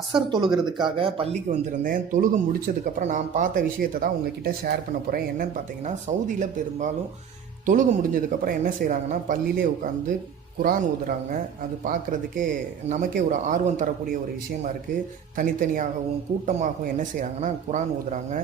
அசர் தொழுகிறதுக்காக பள்ளிக்கு வந்திருந்தேன். தொழுகை முடிச்சதுக்கப்புறம் நான் பார்த்த விஷயத்தை தான் உங்ககிட்ட ஷேர் பண்ண போகிறேன். என்னன்னு பார்த்தீங்கன்னா, சவுதியில் பெரும்பாலும் தொழுகை முடிஞ்சதுக்கப்புறம் என்ன செய்கிறாங்கன்னா, பள்ளியிலே உட்காந்து குரான் ஓதுறாங்க. அது பார்க்குறதுக்கே நமக்கே ஒரு ஆர்வம் தரக்கூடிய ஒரு விஷயமா இருக்குது. தனித்தனியாகவும் கூட்டமாகவும் என்ன செய்கிறாங்கன்னா, குரான் ஓதுறாங்க.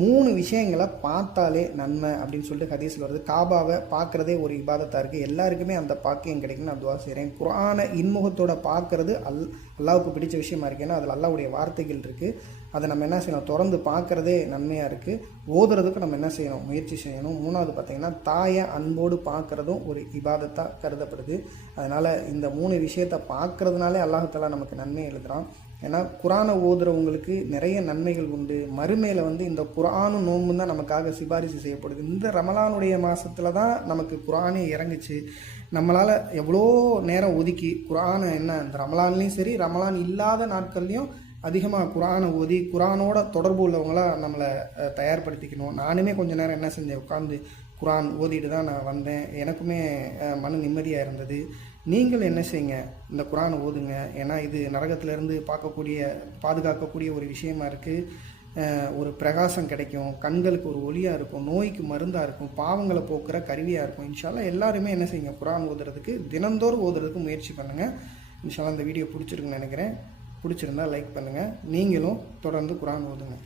3 விஷயங்களை பார்த்தாலே நன்மை அப்படின்னு சொல்லிட்டு ஹதீஸில் வருது. காபாவை பார்க்குறதே ஒரு இபாதத்தாக இருக்குது. எல்லாருக்குமே அந்த பாக்கியம் கிடைக்குன்னு நான் துவா செய்கிறேன். குரானை இன்முகத்தோட பார்க்குறது அல்லாவுக்கு பிடிச்ச விஷயமா இருக்குது. ஏன்னா அதில் அல்லாவுடைய வார்த்தைகள் இருக்குது. அதை நம்ம என்ன செய்யணும், தொடர்ந்து பார்க்குறதே நன்மையாக இருக்குது. ஓதுறதுக்கு நம்ம என்ன செய்யணும், முயற்சி செய்யணும். 3வது பார்த்திங்கன்னா, தாயை அன்போடு பார்க்குறதும் ஒரு இபாதத்தாக கருதப்படுது. அதனால் இந்த 3 விஷயத்தை பார்க்குறதுனாலே அல்லாஹ் நமக்கு நன்மை எழுதுகிறான். ஏன்னா குரானை ஓதுறவங்களுக்கு நிறைய நன்மைகள் உண்டு. மறுமையில் இந்த குரானும் நோன்பும் தான் நமக்காக சிபாரிசு செய்யப்படுது. இந்த ரமலானுடைய மாதத்தில் தான் நமக்கு குரானே இறங்குச்சு. நம்மளால் எவ்வளோ நேரம் ஒதுக்கி குரானை இந்த ரமலான்லேயும் சரி, ரமலான் இல்லாத நாட்கள்லையும் அதிகமாக குரானை ஓதி குரானோட தொடர்பு உள்ளவங்களாக நம்மளை தயார்படுத்திக்கணும். நானுமே கொஞ்சம் நேரம் என்ன செஞ்சேன், உட்காந்து குரான் ஓதிட்டு தான் நான் வந்தேன். எனக்குமே மன நிம்மதியாக இருந்தது. நீங்கள் என்ன செய்யுங்க, இந்த குரானை ஓதுங்க. ஏன்னா இது நரகத்திலேருந்து பாதுகாக்கக்கூடிய ஒரு விஷயமா இருக்குது. ஒரு பிரகாசம் கிடைக்கும், கண்களுக்கு ஒரு ஒளியாக இருக்கும், நோய்க்கு மருந்தாக இருக்கும், பாவங்களை போக்குற கருவியாக இருக்கும். இன்ஷால்லா எல்லாருமே என்ன செய்யுங்க, குரான் ஓதுறதுக்கு தினந்தோறும் ஓதுறதுக்கு முயற்சி பண்ணுங்கள். இன்ஷால்லா இந்த வீடியோ பிடிச்சிருக்குன்னு நினைக்கிறேன். பிடிச்சிருந்தா லைக் பண்ணுங்கள். நீங்களும் தொடர்ந்து குரான் ஓதுங்க.